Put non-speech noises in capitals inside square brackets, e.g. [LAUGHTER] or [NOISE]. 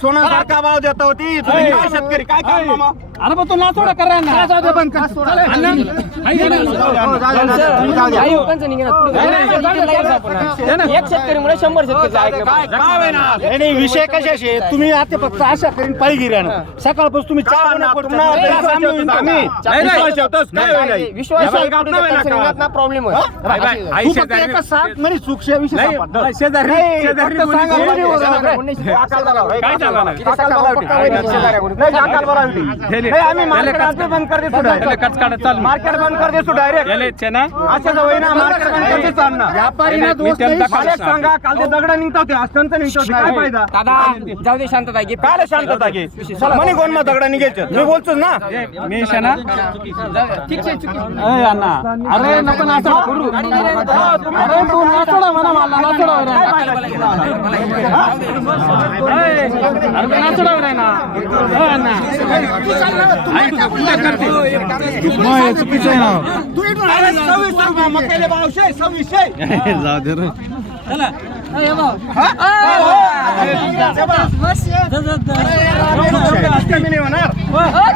सोन्यासारखा भाव देत होती तुम्ही काय शेतकरी काय काय मामा अरे कर एक शेतकरी मुळे शंभर शेतकरी विषय कशाशी तुम्ही आता फक्त आशा करीन पाहिजे सकाळपासून तुम्ही विश्वास प्रॉब्लेम शेजारी मार्केट बंद कर दे डायरेक्ट मार्केट बंद कर डायरेक्ट मार्केट तुम्हीच आणणार व्यापारी ना दोष नाही. सांगा काल ते दगड निघतात अत्यंत निघतात काय फायदा दादा जाऊ दे शांतता की काय शांतता की म्हणे कोण मग दगडा निघेल मी बोलतोच ना मी शाना ठीक आहे चुकी अरे अण्णा अरे नको नाचडा करू अरे तू नाचडा म्हणा मला नाचडा रे अरे, अरे तू नाचडा रे ना अरे अण्णा. ऐक, तू काय करते? मग हे चुकीचं आहे ना. बावशे सव्वीसशे [LAUGHS] जाऊ दे रे चला